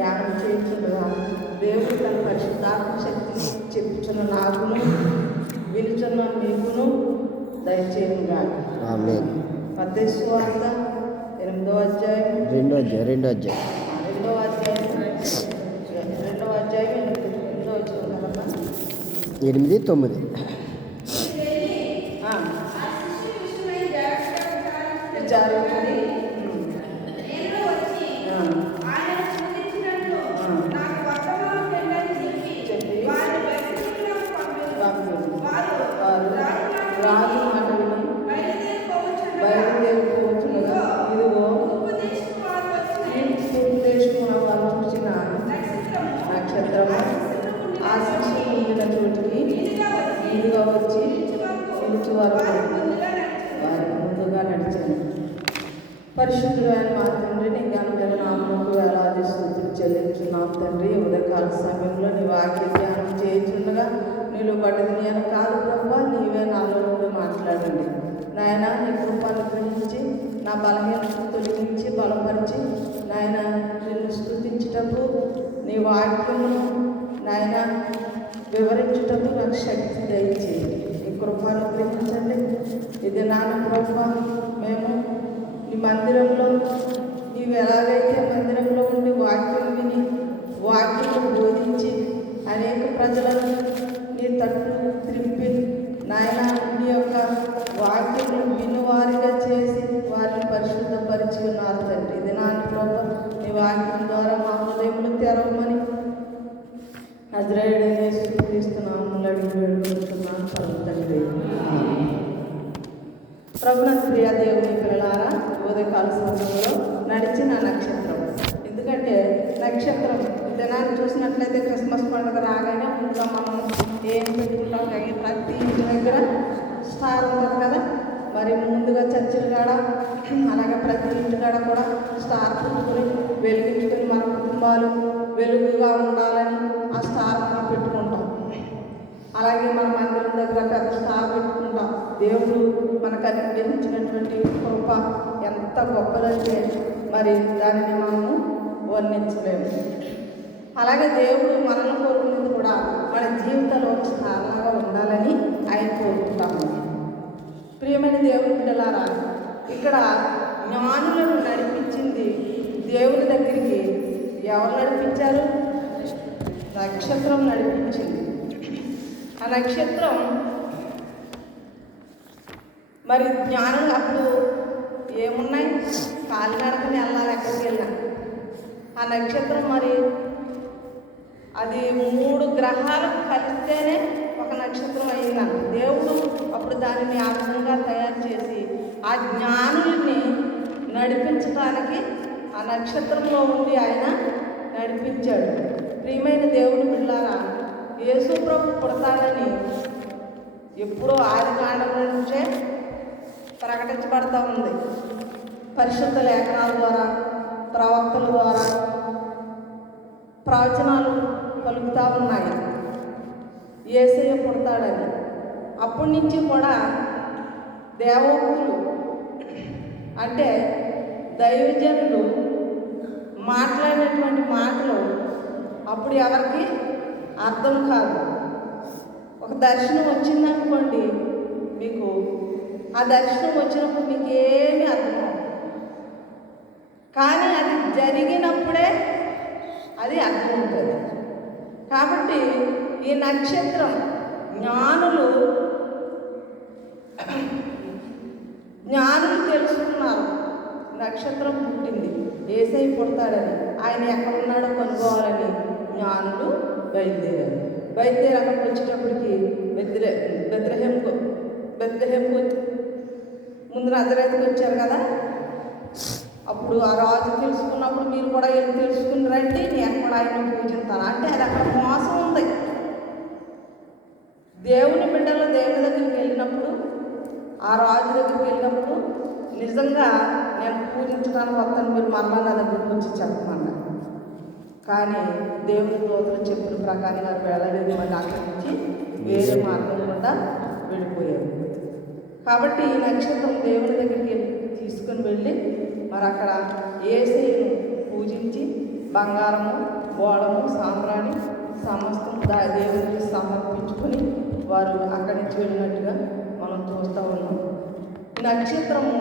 ధ్యానం చేయించుండగా దేవుడు తన పరిశుద్ధాత్మ శక్తిని చెప్పుచున్న నాకును వినుచున్న మీకును దయచేయుగా. మత్తయి సువార్త 8వ అధ్యాయం 2వ అధ్యాయం 8వ వచనం కదమ్మా. 8, 9 విచారించుడి రాజు మాట విని బయలుదేరిపోవచ్చునుగా. ఇదిగో ఉపదేశమున వారు చూసిన నక్షత్రము ఆశించి ఉండిన చోటికి ఇదిగా వచ్చి నిలిచి వారు ముందుగా నడిచాను. పరిశుద్ధుడైన మా తండ్రి, నీ ఘనమైన నామమునకు వేలాది స్తుతులు చెల్లించున్నాం తండ్రి. ఉదయకాల సమయంలో నీ వాక్య ధ్యానం చేయించుండగా నీలో పడ్డది నేను కాదు ప్రభువా, నీవే నాలో నుండి మాట్లాడండి నాయన. నీ కృపను గ్రహించి నా బలహీనతను తొలగించి బలపరిచి నాయన నిన్ను స్తుతించుటకు నీ వాక్యమును నాయన వివరించుటకు నాకు శక్తి దయచేయి. నీ కృపను గ్రహించండి. ఇది నాన్న ప్రభువా, మేము నీ మందిరంలో నీవు ఎలాగైతే మందిరంలో ఉండి వాక్యం విని వాక్యం బోధించి అనేక ప్రజలను నీ తట్టు త్రిప్పి నాయన నీ యొక్క వాక్యములు వినువారిగా చేసి వారిని పరిశుద్ధపరిచి ఉన్నారు తండ్రి. ఇది నాన్న ప్రభు, నీ వాక్యం ద్వారా మా హృదయములు తెరవమని నజరేయుడైన యేసుక్రీస్తు నామములో అడిగి వేడుకుంటున్నాను పరమ తండ్రి. ప్రభునందు ప్రియ దేవుని పిల్లలారా, ఉదయకాల సమయంలో నడిచిన నక్షత్రం. ఎందుకంటే నక్షత్రం దినాన్ని చూసినట్లయితే క్రిస్మస్ పండుగ రాగానే ముందుగా మనం ఏం పెట్టుకుంటాం, ప్రతి ఇంటి దగ్గర స్టార్ ఉంటుంది కదా. మరి ముందుగా చర్చిల కాడ అలాగే ప్రతి ఇంటి కాడ కూడా స్టార్ పెట్టుకుని వెలిగించుకొని మన కుటుంబాలు వెలుగుగా ఉండాలని ఆ స్టార్ మనం పెట్టుకుంటాం. అలాగే మన మందిరం దగ్గర పెద్ద స్టార్ పెట్టుకుంటాం. దేవుడు మనకు అనుగ్రహించినటువంటి కృప ఎంత గొప్పదంటే మరి దానిని మనము వర్ణించలేము. అలాగే దేవుడు మనల్ని కోరుకునేది కూడా మన జీవితంలో స్టార్లాగా ఉండాలని ఆయన కోరుకుంటాము. ప్రియమైన దేవుని బిడ్డలారా, ఇక్కడ జ్ఞానులను నడిపించింది దేవుని దగ్గరికి ఎవరు నడిపించారు? నక్షత్రం నడిపించింది. ఆ నక్షత్రం మరి జ్ఞానులు అప్పుడు ఏమున్నాయి, కాలినడకని వెళ్ళాలి ఎక్కడికి వెళ్ళినా. ఆ నక్షత్రం మరి అది 3 గ్రహాలు కలిస్తేనే ఒక నక్షత్రం అయిందంట. దేవుడు అప్పుడు దానిని ఆ విధంగా తయారు చేసి ఆ జ్ఞానుల్ని నడిపించడానికి ఆ నక్షత్రంలో ఉండి ఆయన నడిపించాడు. ప్రియమైన దేవుని బిడ్డలారా, యేసు ప్రభు పుడతాడని ఎప్పుడో ఆది కాండం నుంచే ప్రకటించబడతా ఉంది. పరిశుద్ధ లేఖనాల ద్వారా, ప్రవక్తల ద్వారా ప్రవచనాలు పలుకుతూ ఉన్నాయి యేసయ్య పుడతాడని. అప్పటి నుంచి కూడా దేవోక్తులు అంటే దైవజనులు మాట్లాడినటువంటి మాటలు అప్పుడు ఎవరికి అర్థం కాదు. ఒక దర్శనం వచ్చిందనుకోండి, మీకు ఆ దర్శనం వచ్చినప్పుడు మీకు ఏమీ అర్థం కాదు. కానీ అది జరిగినప్పుడే అది అర్థం ఉంటుంది. కాబట్టి ఈ నక్షత్రం జ్ఞానులు తెలుసుకున్నారు. నక్షత్రం పుట్టింది, యేసయ్య పుడతాడని, ఆయన ఎక్కడున్నాడో కనుక్కోవాలని జ్ఞానులు బయలుదేరి అక్కడికి వచ్చేటప్పటికి బెత్లెహేముకు ముందు నజరేతుకు వచ్చారు కదా. అప్పుడు ఆ రాజు తెలుసుకున్నప్పుడు మీరు కూడా వెళ్ళి తెలుసుకుని రండి, నేను కూడా ఆయన పూజిస్తాను అంటే అది అక్కడ మోసం ఉంది. దేవుని బిడ్డలు దేవుని దగ్గరికి వెళ్ళినప్పుడు, ఆ రాజు దగ్గరికి వెళ్ళినప్పుడు నిజంగా నేను పూజించడానికి వస్తాను, మీరు మరలా నా దగ్గరికి వచ్చి చెప్పమన్నారు. కానీ దేవుని దూతలు చెప్పిన ప్రకారంగా వెళ్ళలేదు. మళ్ళీ అక్కడి నుంచి వేరే మార్గం గుండా వెళ్ళిపోయారు. కాబట్టి ఈ నక్షత్రం దేవుని దగ్గరికి తీసుకుని వెళ్ళి మరి అక్కడ యేసయ్యను పూజించి బంగారము, గోళము, సాంబ్రాణి సమస్తం దేవునికి సమర్పించుకొని వారు అక్కడి నుంచి వెళ్ళినట్టుగా మనం చూస్తూ ఉన్నాం. నక్షత్రము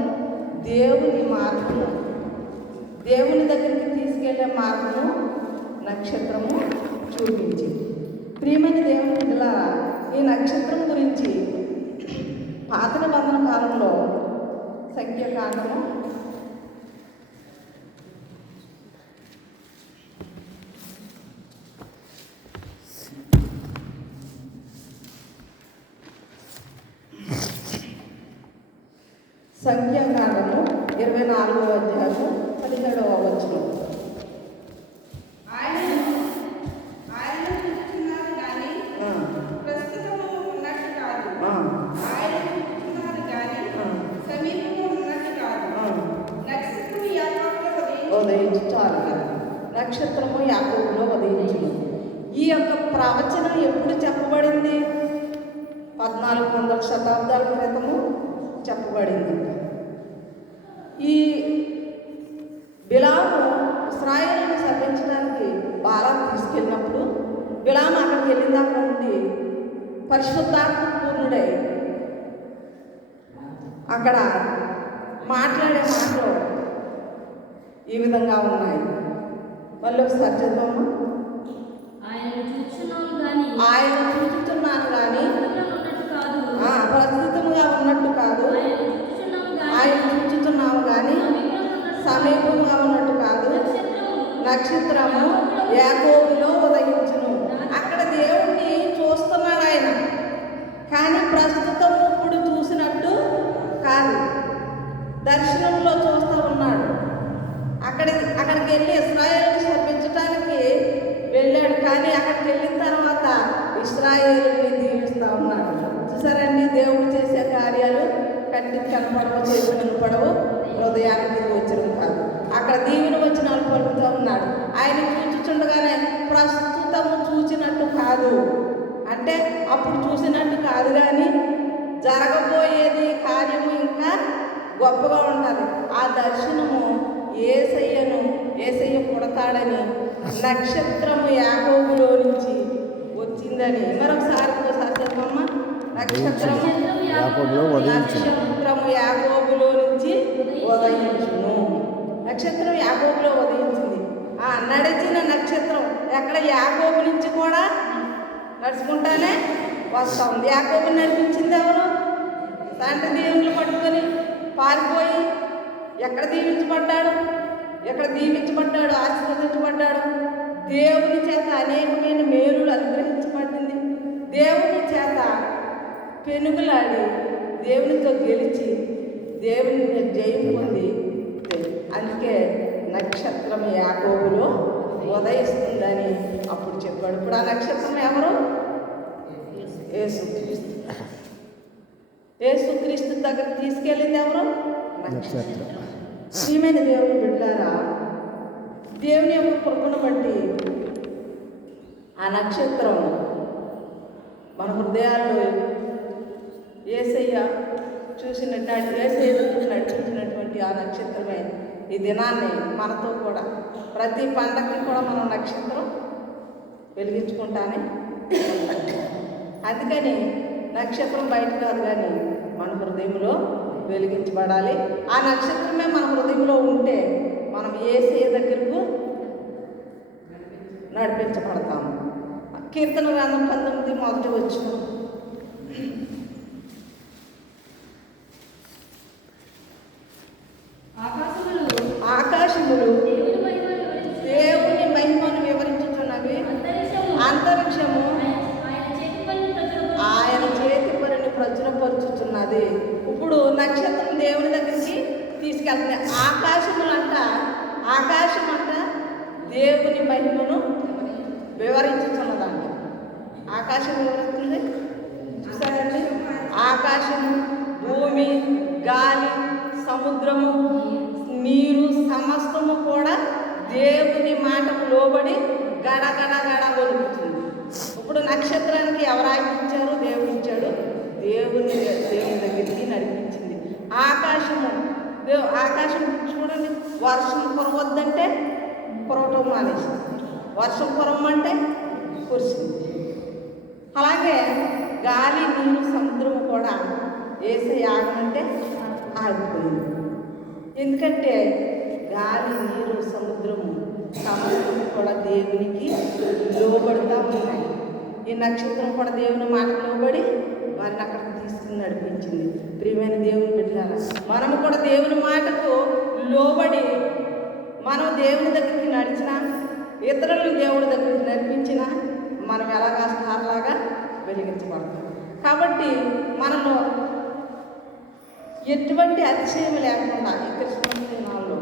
దేవుని మార్గము, దేవుని దగ్గరికి తీసుకెళ్లే మార్గము నక్షత్రము చూపించింది. ప్రియమైన దేవుని బిడ్డలారా, ఈ నక్షత్రం గురించి పాత నిబంధన కాలంలో సంఖ్యాకాండము 24వ అధ్యాయము 17వ వచనం. నక్షత్రము యాకోబులో ఉదయించును. ఈ యొక్క ప్రవచనం ఎప్పుడు చెప్పబడింది? 1400 శతాబ్దాల క్రితము చెప్పబడింది. ఈ బిలాము ఇశ్రాయేలుని శపించడానికి బాలాకు తీసుకెళ్ళినప్పుడు బిలాము అక్కడికి వెళ్ళిన దాకా నుండి పరిశుద్ధాత్మ పూర్ణుడై అక్కడ మాట్లాడే మాటలు ఈ విధంగా ఉన్నాయి. వాళ్ళు ఒకసారి చదవమ్మా. ఆయన చూస్తున్నాను కానీ ప్రస్తుతంగా ఉన్నట్టు కాదు, ఆయన చూస్తున్నాము కానీ సమీపంగా ఉన్నట్టు కాదు. నక్షత్రము యాకోబులో ఉదయించును. అక్కడ దేవుణ్ణి చూస్తున్నాడు ఆయన, కానీ ప్రస్తుతం ఇప్పుడు చూసినట్టు కాదు, దర్శనంలో చూస్తూ ఉన్నాడు. అక్కడికి వెళ్ళి ఇశ్రాయేలుని శపించడానికి వెళ్ళాడు, కానీ అక్కడికి వెళ్ళిన తర్వాత ఇశ్రాయేలుని దీవిస్తూ ఉన్నాడు. చూసారండి, దేవుడు చేసే కార్యాలు కంటికి కనపడవు, చేసి కనపడవు, హృదయానికి గోచరం కాదు. అక్కడ దీవెన వచనాలు పలుకుతూ ఉన్నాడు. ఆయన చూచుచుండగానే ప్రస్తుతము చూచినట్టు కాదు, అంటే అప్పుడు చూసినట్టు కాదు, కానీ జరగబోయేది కార్యము ఇంకా గొప్పగా ఉండాలి. ఆ దర్శనము యేసయ్య పుడతాడని, నక్షత్రము యాకోబులో నుంచి వచ్చిందని. మరొకసారి చదవమ్మ. నక్షత్రము యాకోబులో నుంచి ఉదయించును. నక్షత్రం యాకోబులో ఉదయించింది. నడిచిన నక్షత్రం ఎక్కడ? యాకోబు నుంచి కూడా నడుచుకుంటానే వస్తూ ఉంది. యాకోబుని నడిపించింది ఎవరు? తండ్రి దేవుళ్ళు పట్టుకొని పారిపోయి ఎక్కడ దీవించబడ్డాడు, ఆశీర్వదించబడ్డాడు. దేవుని చేత అనేకమైన మేలులు అనుగ్రహించబడింది. దేవుని చేత పెనుగులాడి దేవునితో గెలిచి దేవుని జయం పొంది, అందుకే నక్షత్రం యాకోబులో ఉదయిస్తుందని అప్పుడు చెప్పాడు. ఇప్పుడు ఆ నక్షత్రం ఎవరు? యేసుక్రీస్తు దగ్గర తీసుకెళ్ళింది ఎవరు? నక్షత్రం. శ్రీమైన దేవుని బిడ్డలారా, దేవుని యొక్క కృపను బట్టి ఆ నక్షత్రం మన హృదయాల్లో యేసయ్య నడిపించినటువంటి ఆ నక్షత్రమే ఈ దినాన్ని మనతో కూడా ప్రతి పండగకి కూడా మనం నక్షత్రం వెలిగించుకుంటానే. అందుకని నక్షత్రం బయట కాదు, కానీ మన హృదయంలో వెలిగించబడాలి. ఆ నక్షత్రమే మన హృదయంలో ఉంటే మనం యేసయ్య దగ్గరకు నడిపించబడతాము. కీర్తన గ్రంథం 19 మొదటి వచనం. ఆకాశములు దేవుని మహిమను వివరించుతున్నవి, అంతరిక్షము ఆయన చేతి పనిని ప్రచురపరుచుతున్నది. ఇప్పుడు నక్షత్రం దేవుని దగ్గరికి తీసుకెళ్తుంది. ఆకాశం అంట దేవుని మహిమను వివరించుతున్నదంట. ఆకాశం వివరిస్తుంది. చూసారండి, ఆకాశం, భూమి, గాలి, సముద్రము, నీరు సమస్తము కూడా దేవుని మాటకు లోబడి గడగడ వణుకుతుంది. ఇప్పుడు నక్షత్రానికి ఎవరు ఆజ్ఞించారు? దేవుడు ఇచ్చాడు. దేవుని దగ్గరికి నడిపించింది. ఆకాశం చూడండి, వర్షం కురవద్దంటే కురవటం మానేసి, వర్షం కురవమంటే కురిసింది. అలాగే గాలి, నీరు, సముద్రము కూడా యేసయ్య ఆగమంటే ఆగిపోయింది. ఎందుకంటే గాలి, నీరు, సముద్రము సమస్తం కూడా దేవునికి లోబడుతూ ఉన్నాయి. ఈ నక్షత్రం కూడా దేవుని మాటకు లోబడి వారిని అక్కడికి తీసుకుని నడిపించింది. ప్రియమైన దేవుని బిడ్డలారా, మనము కూడా దేవుని మాటకు లోబడి మనం దేవుని దగ్గరికి నడిచినా, ఇతరులను దేవుడి దగ్గరికి నడిపించినా మనం ఎలాగా స్టార్లాగా వెలిగించబడతాం. కాబట్టి మనలో ఎటువంటి అతిశయం లేకుండా ఈ క్రిస్మస్ దినాల్లో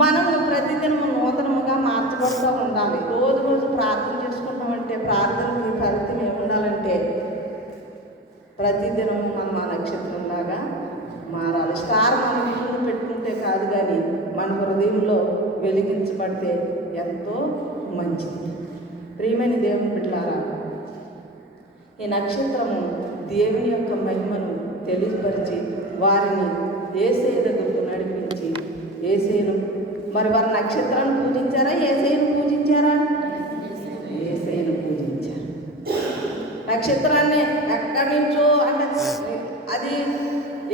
మనము ప్రతిదినము నూతనముగా మార్చబడుతూ ఉండాలి. రోజు రోజు ప్రార్థన చేసుకుంటామంటే ప్రార్థనకి ఫలితం ఏముండాలంటే ప్రతిదినము మనం ఆ నక్షత్రంలాగా మారాలి. స్టార్ మన ముందు పెట్టుకుంటే కాదు, కానీ మన హృదయంలో వెలిగించబడితే ఎంతో మంచిది. ప్రియమైన దేవుని బిడ్డలారా, ఈ నక్షత్రము దేవుని యొక్క మహిమను తెలియపరిచి వారిని యేసయ్య దగ్గరకు నడిపించి యేసయ్యను, మరి వారి నక్షత్రాన్ని పూజించారా, యేసయ్యను పూజించారా? యేసయ్యను పూజించారు. నక్షత్రాన్ని ఎక్కడి నుంచో అంటే అది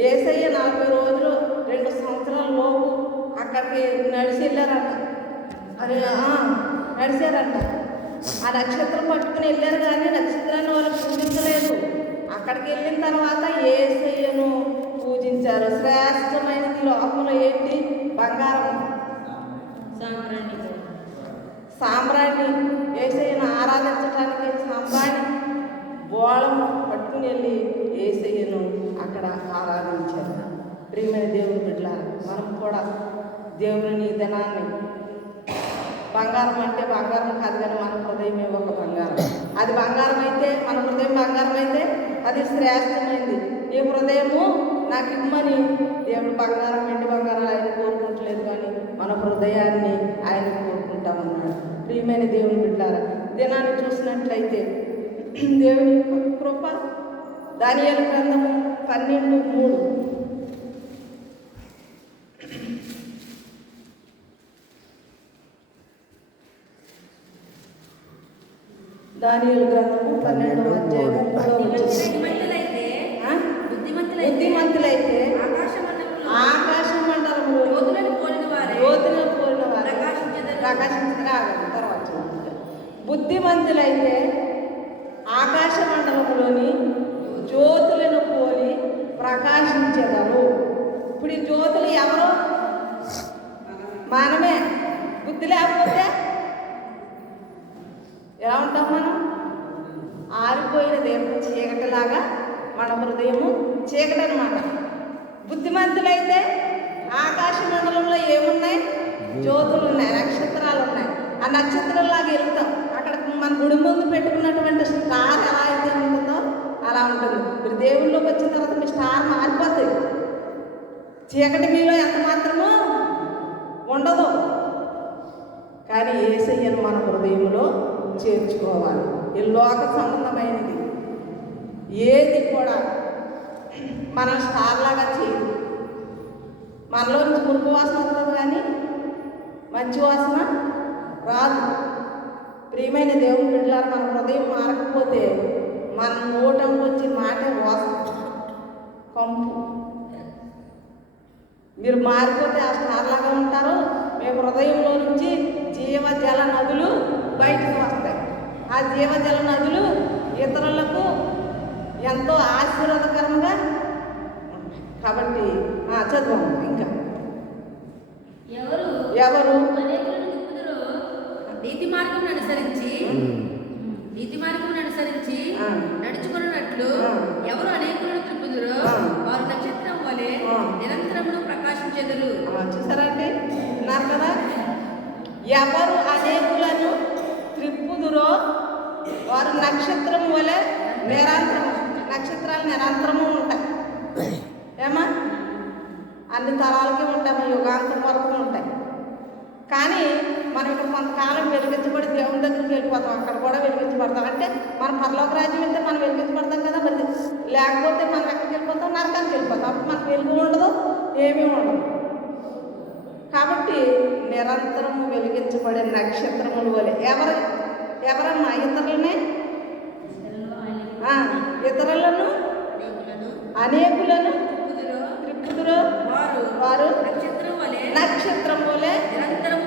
యేసయ్య 40 రోజులు 2 సంవత్సరాల లోపు అక్కడికి నడిచి వెళ్ళారంట. అది నడిచారంట. ఆ నక్షత్రం పట్టుకుని వెళ్ళారు, కానీ నక్షత్రాన్ని వాళ్ళు పూజించలేదు. అక్కడికి వెళ్ళిన తర్వాత యేసయ్యను పూజించారు. శ్రేష్టమైనది లోకంలో ఏంటి? బంగారం, సాంబ్రాణి. యేసయ్యను ఆరాధించడానికి సాంబ్రాణి బోళం పట్టుకుని వెళ్ళి యేసయ్యను అక్కడ ఆరాధించారు. ప్రియమైన దేవుని బిడ్డలారా, మనం కూడా దేవుని ధనాన్ని, బంగారం అంటే బంగారం కాదు, కానీ మన హృదయమే ఒక బంగారం. అది బంగారం అయితే, మన హృదయం బంగారం అయితే అది శ్రేష్టమైంది. ఈ హృదయము నాకు ఇమ్మని దేవుడు బంగారం, వెండి బంగారాలు ఆయన కోరుకుంటలేదు, కానీ మన హృదయాన్ని ఆయన కోరుకుంటామన్నాడు. ప్రియమైన దేవుని బిడ్డలారా, దినాన్ని చూసినట్లయితే దేవుని కృప, దానియేలు గ్రంథము 12:3. దానియేలు గ్రంథము 12వ అధ్యాయము 3వ వచనం. బుద్ధిమంతులైతే ఆకాశ మండలంలో జ్యోతులను పోలిన వారు ప్రకాశించరాగలరు. తర్వాత బుద్ధిమంతులైతే ఆకాశ మండలంలోని జ్యోతులను పోలి ప్రకాశించెదరు. ఇప్పుడు ఈ జ్యోతులు ఎవరు? మనమే. బుద్ధి లేకపోతే ఎలా ఉంటాం మనం? ఆరిపోయిన దేవుడు చీకటిలాగా మన హృదయము చీకటి అన్నమాట. బుద్ధిమంతులైతే ఆకాశ మండలంలో ఏమున్నాయి? జ్యోతులు ఉన్నాయి, నక్షత్రాలు ఉన్నాయి. ఆ నక్షత్రంలాగా వెళ్తాం. అక్కడ మన గుడి ముందు పెట్టుకున్నటువంటి స్టార్ ఎలా అయితే ఉంటుందో అలా ఉంటుంది. మీరు దేవుళ్ళలోకి వచ్చిన తర్వాత మీ స్టార్ మారిపోతుంది. చీకటి మీలో ఎంత మాత్రమూ ఉండదు. కానీ యేసయ్యను మన హృదయంలో చేర్చుకోవాలి. ఈ లోక సంబంధమైనది ఏది కూడా మనం స్టార్లాగా చేయదు. మనలో నుంచి మురుకు వాసన వస్తుంది, కానీ మంచి వాసన రాదు. ప్రియమైన దేవుని బిడ్డలారా, మన హృదయం మారకపోతే మన నోటం వచ్చి మాటే వాసన, కంపు. మీరు మారిపోతే ఆ స్టార్లాగా ఉంటారు. మీ హృదయంలో నుంచి జీవజల నదులు బయటకు వస్తాయి. ఆ జీవజల నదులు ఇతరులకు ఎంతో ఆశీర్వాదకరంగా ఉంటాయి. కాబట్టి చదువు ఇంకా ఎవరు నీతి మార్గం అనుసరించి నడుచుకున్నట్లు ఎవరు అనేకులను త్రిప్పుదురో వారు నక్షత్రం వలె నిరంతరమును ప్రకాశించెదరు. చూసారండి, విన్నారు కదా? ఎవరు అనేకులను త్రిప్పుదురో వారు నక్షత్రం వలె నిరంతరము. నక్షత్రాలు నిరంతరము ఉంటాయి. ఏమా? అన్ని తరాలకి ఉంటాయి, యుగాంతం వరకు ఉంటాయి. కానీ మనం ఇక్కడ కొంతకాలం వెలిగించబడి దేవుని దగ్గరికి వెళ్ళిపోతాం. అక్కడ కూడా వెలిగించబడతాం. అంటే మన పరలోక రాజ్యం అయితే మనం వెలిగించబడతాం కదా. మరి లేకపోతే మనం ఎక్కడికి వెళ్ళిపోతాం? నరకానికి వెళ్ళిపోతాం. అప్పుడు మనకు వెలుగు ఉండదు, ఏమీ ఉండదు. కాబట్టి నిరంతరము వెలిగించబడే నక్షత్రముల వలె. ఎవరమ్మా ఇతరులనే? ఇతరులను అనేకులను త్రిప్పుదురు వారు నక్షత్రం వలె నిరంతరము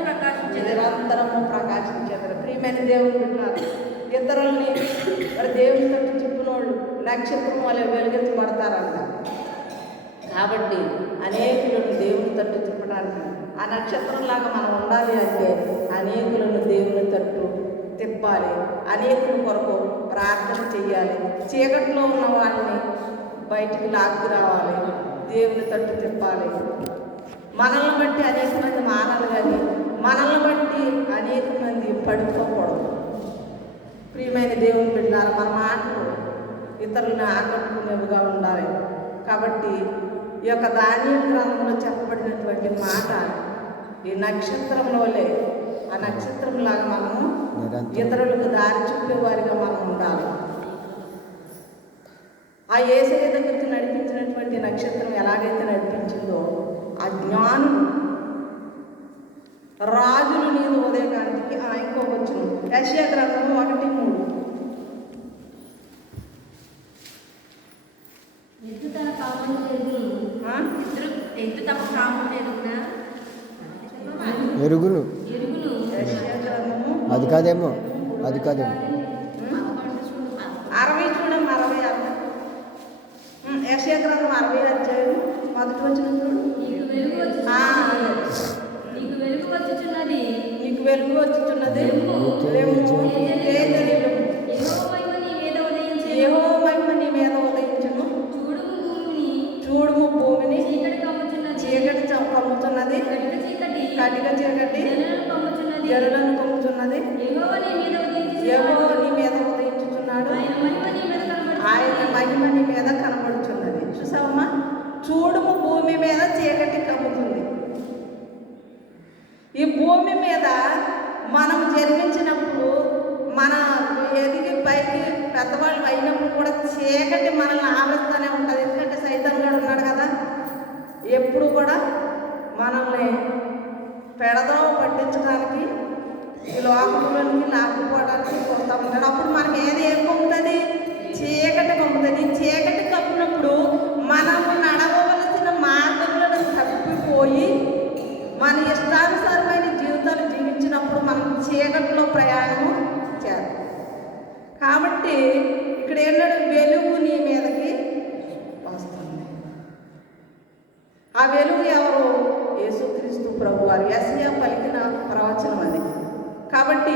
ప్రకాశించేదారు. ప్రియమైన దేవుని బిడ్డలారా, ఇతరుల్ని మరి దేవుని తట్టు తిప్పినోళ్ళు నక్షత్రం వలె వెలిగించబడతారంట. కాబట్టి అనేకులను దేవుని తట్టు తిప్పడానికి ఆ నక్షత్రంలాగా మనం ఉండాలి అంటే అనేకులను దేవుని తట్టు తిప్పాలి, అనేకుల కొరకు ప్రార్థన చెయ్యాలి, చీకట్లో ఉన్న వాళ్ళని బయటికి లాక్కు రావాలి, దేవుని తట్టు తిప్పాలి. మనల్ని బట్టి అనేక మంది మారాలి, కానీ మనల్ని బట్టి అనేక మంది పడిపోకూడదు. ప్రియమైన దేవుని బిడ్డలారా, మన మాటలు ఇతరులను ఆకట్టుకునేవిగా ఉండాలి. కాబట్టి ఈ యొక్క దానియేలు గ్రంథంలో చెప్పబడినటువంటి మాట ఈ నక్షత్రంలో వలె, ఆ నక్షత్రంలాగా మనము ఇతరులకు దారి చూపేవారిగా మనం ఉండాలి. ఆ యేసయ్య దగ్గరికి నడిపించినటువంటి నక్షత్రం ఎలాగైతే నడిపించిందో, ఆ జ్ఞానులు రాజులు నీదు ఉదయకాంతికి ఇంకోవచ్చును. యెషయా గ్రంథము 1:3. ఎరుగును అది కాదేమో 60 చూడమ్మ, 60. యెషయా గ్రంథం 60 అధ్యాయం 1 వచనం చూడు. నీకు వెలుగు వచ్చుచున్నది, యెహోవా మహిమ నీ మీద ఉదయించును. చూడుము భూమిని చీకటి కమ్ముతున్నది, కటిక చీకటి జనులను కమ్ముతున్నది. యెహోవా నీ మీద ఉదయించుచున్నాడు, ఆయన మహిమ నీ మీద కనబడుచున్నది. చూసావమ్మా, చూడుము భూమి మీద చీకటి కమ్ముతుంది. ఈ భూమి మీద మనం జన్మించినప్పుడు, మన ఎదిగి పైకి పెద్దవాళ్ళు అయినప్పుడు కూడా చీకటి మనల్ని ఆవరిస్తూనే ఉంటుంది. ఎందుకంటే సైతాన్ గారు ఉన్నాడు కదా, ఎప్పుడు కూడా మనల్ని పెడదోవ పట్టించడానికి, ఈ లోకంలోనికి లాక్కుపోవడానికి కొడతా ఉంటాడు. అప్పుడు మనకి ఏం పంపుతుంది? చీకటి పంపుతుంది. చీకటి కప్పినప్పుడు మనము నడవవలసిన మార్గంలో తప్పిపోయి మన ఇష్టానుసారమైన జీవితాలు జీవించినప్పుడు మనం చీకటిలో ప్రయాణము చేస్తాం. కాబట్టి ఇక్కడ ఏంటంటే వెలుగు నీ మీదకి వస్తుంది. ఆ వెలుగు ఎవరు? యేసుక్రీస్తు ప్రభువారు. యెషయా పలికిన ప్రవచనం అది. కాబట్టి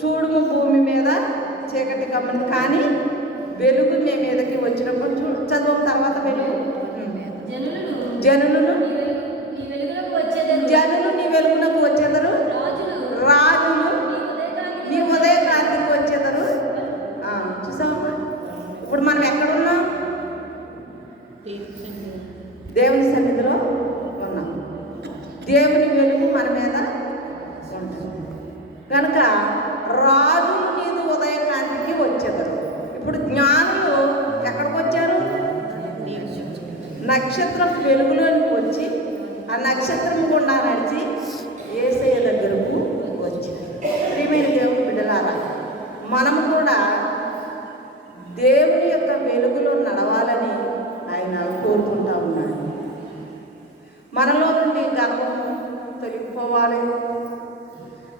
చూడుము భూమి మీద చీకటి కమ్మింది, కానీ వెలుగు మీ మీదకి వచ్చినప్పుడు చదువు తర్వాత వెలుగు జనులు నీ వెలుగునకు వచ్చేదరు, రాజులు నీ ఉదయకాంతికి వచ్చేదరు. చూసామా, ఇప్పుడు మనం ఎక్కడున్నాం? దేవుని సన్నిధిలో ఉన్నాం. దేవుని వెలుగు మన మీద ఉంటుంది కనుక రాజులు నీదు ఉదయకాంతికి వచ్చేదరు. ఇప్పుడు జ్ఞానులు ఎక్కడికి వచ్చారు? నక్షత్రం వెలుగులోనికి వచ్చి ఆ నక్షత్రం గుండా నడిచి యేసయ్య దగ్గరకు వచ్చారు. ప్రియమైన దేవుని బిడ్డలారా, మనము కూడా దేవుని యొక్క వెలుగులో నడవాలని ఆయన కోరుకుంటా ఉన్నాడు. మనలో నుండి గర్వం తొలగిపోవాలి,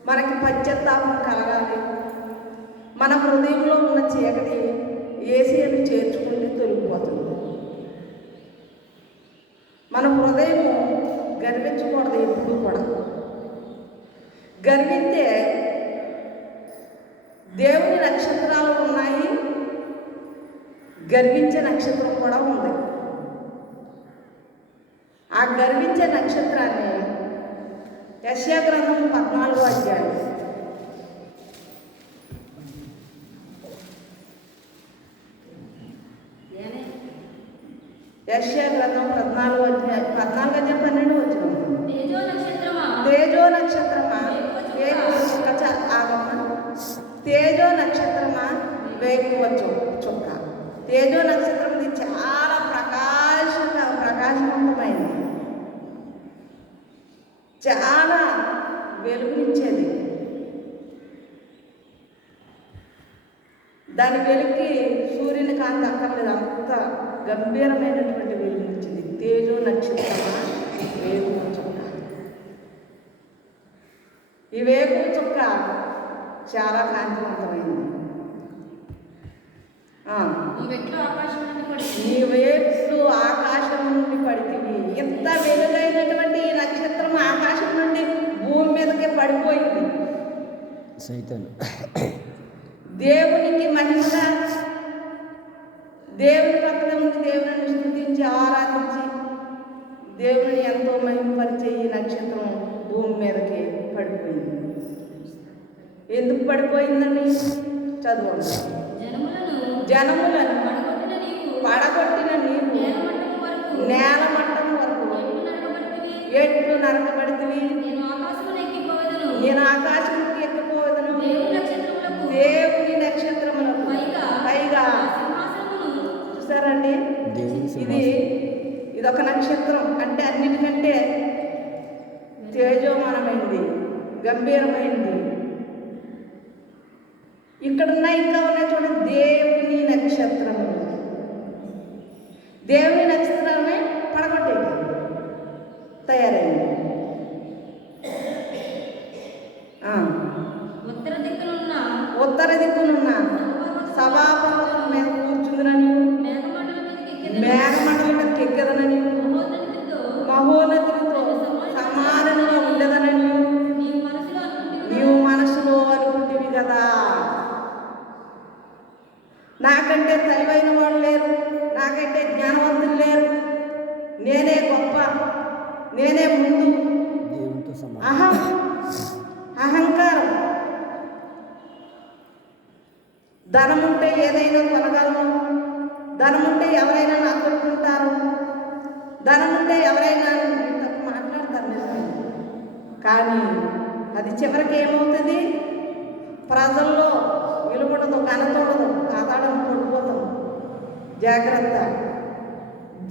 మనకి పశ్చాత్తాపం కలగాలి, మన హృదయంలో ఉన్న చీకటి యేసయ్యను చేర్చుకుంటే తొలగిపోతుంది. మన హృదయము గర్వించకూడదు. ఎప్పుడు కూడా గర్విస్తే దేవుని నక్షత్రాలు ఉన్నాయి, గర్వించే నక్షత్రం కూడా ఉంది. ఆ గర్వించే నక్షత్రాన్ని యెషయా గ్రంథం 14వ అధ్యాయం యెషయా గ్రంథం 14వ అధ్యాయం 12 వచ్చిన తేజో నక్షత్రమా ఆగమ్మా, తేజో నక్షత్రమా వేగవచ్చు చుక్క. తేజో నక్షత్రం ఇది చాలా ప్రకాశవంతమైనది, చాలా దాని వెలికి సూర్యుని కాంతి అక్కర్లేదు, అంత గంభీరమైనటువంటి వెలుగునిచ్చింది. తేజో నక్షత్రమా వేకువ చుక్క. ఈ వేకువ చుక్క చాలా కాంతివంతమైంది. ఈ వేట్లు ఆకాశం నుండి పడితివి. ఇంత వెలుగైనటువంటి ఈ నక్షత్రం ఆకాశం నుండి భూమి మీదకే పడిపోయింది. సైతాను దేవునికి మహిమగా దేవుని పక్కన ఉండి దేవుని స్తుతించి ఆరాధించి దేవుని ఎంతో మహిమపరిచే ఈ నక్షత్రం భూమి మీదకి పడిపోయింది. ఎందుకు పడిపోయిందండి? చదవండి. జనములను పడగొట్టిన నీవు నేల మట్టం వరకు ఎట్లు నరకబడితివి. నేను ఆకాశంకి ఎక్కిపోవదును. దేవుని నక్షత్రములకు పైగా చూసారండి, ఇదొక నక్షత్రం అంటే అన్నిటికంటే తేజోమానమైంది, గంభీరమైంది. ఇక్కడున్న ఇంకా ఉన్నాయి చూడండి, దేవుని నక్షత్రములు. దేవుని నక్షత్రమే పడగొట్టేది తయారైంది. ఉత్తర దిక్కునున్న సభాపర్వతం మీద కూర్చుందినని, మేఘమండలం మీదకి ఎక్కదనని, మహోన్నతులతో సమానంగా ఉండదనని నీవు మనసులో అనుకుంటేవి కదా. నాకంటే తెలివైన వాళ్ళు లేరు, నాకంటే జ్ఞానవంతులు లేరు, నేనే గొప్ప, నేనే ముందు. అహంకారం. ధనం ఉంటే ఏదైనా కొనగలను, ధనం ఉంటే ఎవరైనా నాకు కొట్టుకుంటారు, ధనం ఉంటే ఎవరైనా తప్పు మాట్లాడతారు నిజమే. కానీ అది చివరికి ఏమవుతుంది? ప్రజల్లో విలువడదు, ఘనత ఉండదు, పాతాళం పడిపోతాం. జాగ్రత్త.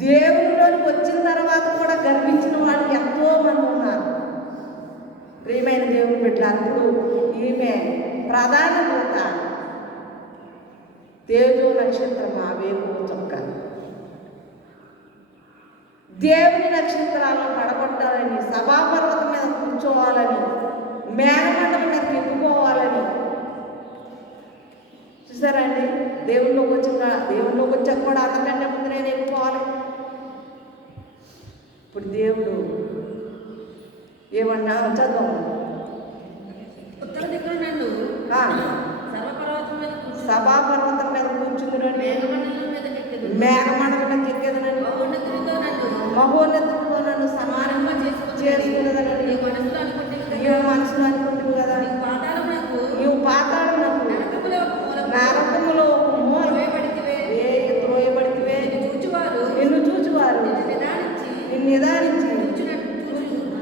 దేవుడిలోకి వచ్చిన తర్వాత కూడా గర్వించిన వాళ్ళు ఎంతో మంది ఉన్నారు. ప్రియమైన దేవుని బిడ్డలు, ఈమె ప్రధాన దూత, తేజో నక్షత్రం, ఆ వేకువ చుక్క. దేవుని నక్షత్రాలను పడగొట్టాలని, సభాపర్వతం మీద కూర్చోవాలని, మేఘమండలం మీద ఎక్కిపోవాలని. చూసారండి, దేవుళ్ళలోకి వచ్చాక కూడా అంతకంటే ముందు నేను వెళ్ళిపోవాలి. ఇప్పుడు దేవుడు ఏమన్నా చదువు. ఉత్తర దిక్కున నన్ను సభాపర్వతం మీద కూర్చుందని, మేఘమండలం మీద ఎక్కేదనని, మహోన్నతులతో నన్ను సమానంగా చేసుకున్నదని నీవు మనసులో అనుకుంటుంది కదా. నీవు పాతాళమునకు నరకములో త్రోయబడితివే. నిన్ను చూచువారు నిన్ను నిదానించి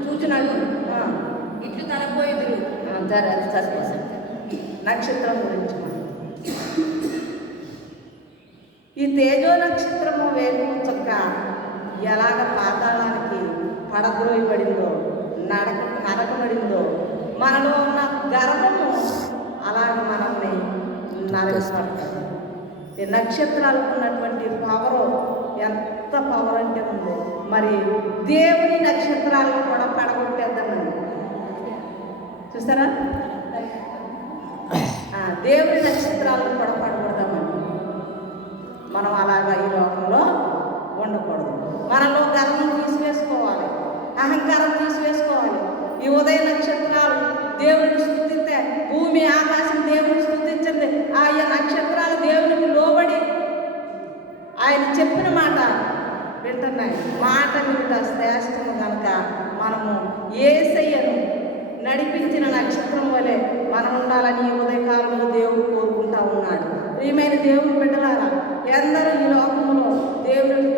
చూచినట్టు ఇట్లు తలపోయేదురు. నక్షత్రం గురించి ఈ తేజో నక్షత్రము వేకువ చుక్క ఎలాగ పాతాళానికి పడద్రోయబడిందో, నరకబడిందో, మనలో ఉన్న గర్వము అలాగే మనల్ని నరకబడుతుంది. ఈ నక్షత్రాలకు ఉన్నటువంటి పవరు ఎంత పవర్ అంటే ఉందో, మరి దేవుని నక్షత్రాలను కూడా పడగొట్టేద్దామని చూస్తారా? దేవుని నక్షత్రాలను కూడా పడగొడదామని. మనం అలాగా ఈ లోకంలో ఉండకూడదు. మనలో గర్వం తీసివేసుకోవాలి, అహంకారం తీసివేసుకోవాలి. ఈ ఉదయ నక్షత్రాలు దేవుని స్తుతిస్తే, భూమి ఆకాశం దేవుని స్తుతించింది. ఆయా నక్షత్రాలు దేవునికి లోబడి ఆయన చెప్పిన మాట వింటున్నాయి. మాట వినుట శ్రేష్టము కనుక మనము యేసయ్యను నడిపించిన నక్షత్రం వలె మనం ఉండాలని ఈ ఉదయకాలంలో దేవుడు కోరుకుంటా ఉన్నాడు. ప్రియమైన దేవుని బిడ్డలారా, ఎందరూ ఈ లోకంలో దేవుడిని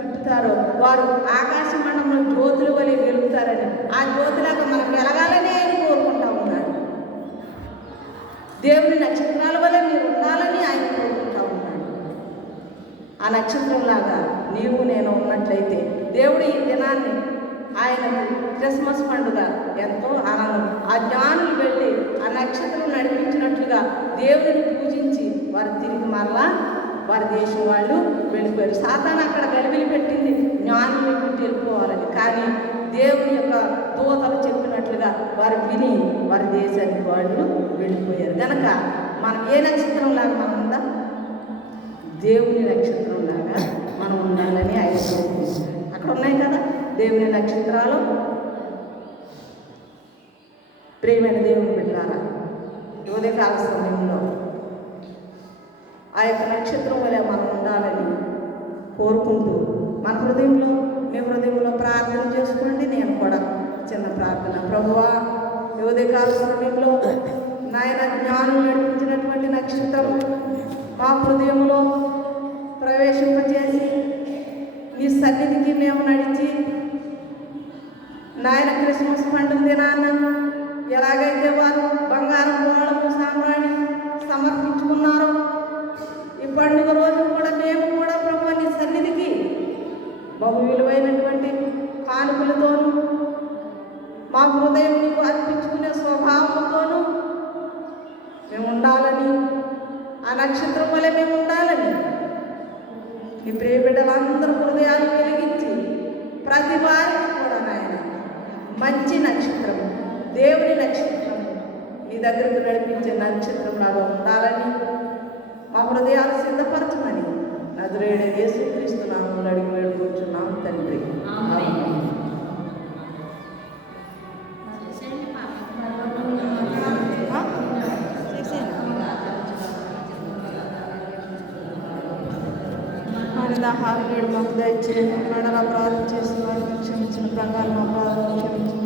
చుట్టుతారో వారు ఆకాశ మండలంలో జ్యోతుల వలె వెలుగుతారని, ఆ జ్యోతిలాగా మనం వెలగాలని ఆయన కోరుకుంటా ఉన్నాడు. దేవుని నక్షత్రాల వలె మీరు ఉండాలని ఆయన కోరుకుంటా ఉన్నాడు. ఆ నక్షత్రంలాగా నీవు నేను ఉన్నట్లయితే దేవుడు ఈ దినాన్ని ఆయనకు క్రిస్మస్ పండుగ ఎంతో ఆనందం. ఆ జ్ఞానులు వెళ్ళి ఆ నక్షత్రం నడిపించినట్లుగా దేవుడిని పూజించి వారి వారు తిరిగి మరలా వారి దేశం వాళ్ళు వెళ్ళిపోయారు. సాతాను అక్కడ గలిబిలి పెట్టింది జ్ఞానం పెట్టి వెళ్ళిపోవాలని. కానీ దేవుని యొక్క దూతలు చెప్పినట్లుగా వారు విని వారి దేశానికి వాళ్ళు వెళ్ళిపోయారు. కనుక మనం ఏ నక్షత్రం లాగా మనం ఉందా? దేవుని నక్షత్రం లాగా మనం ఉండాలని ఆయన అక్కడ ఉన్నాయి కదా దేవుని నక్షత్రాలు. ప్రియమైన దేవుని బిడ్డలారా, ఉదయకాల సమయంలో ఆ యొక్క నక్షత్రం వల్ల మనం ఉండాలని కోరుకుంటూ మన హృదయంలో మీ హృదయంలో ప్రార్థన చేసుకోండి. నేను కూడా చిన్న ప్రార్థన. ప్రభువా, ఉదయకాల సమయంలో నాయన జ్ఞానం నడిపించినటువంటి నక్షత్రం మా హృదయంలో ప్రవేశింపచేసి నీ సన్నిధికి మేము నడిచి నాయన క్రిస్మస్ పండుగ దినాన్న ఎలాగైతే వారు బంగారం గోళము సాంబ్రాణి సమర్పించుకున్నారో ఈ పండుగ రోజు కూడా మేము కూడా ప్రభు నీ సన్నిధికి బహు విలువైనటువంటి కానుకలతోనూ మా హృదయం నీకు అర్పించుకునే స్వభావంతోనూ మేము ఉండాలని, ఆ నక్షత్రం వల్ల మేము ఉండాలని ఈ ప్రియ బిడ్డలందరూ హృదయాలు వెలిగించి ప్రతి వారికి కూడా నాయన మంచి నక్షత్రం, దేవుని నక్షత్రం, నీ దగ్గరకు నడిపించే నక్షత్రం లాగా ఉండాలని మా హృదయాలు సిద్ధపరచమని నజరేయుడైన యేసుక్రీస్తు నామములో అడిగి వేడుకుంటున్నాం తండ్రి. ఆమేన్. హార్వేడ్ మాకు దయచేయండి. మెడల ప్రార్థన చేసిన వారిని క్షమించిన ప్రకారం మా ప్రార్థన క్షమించిన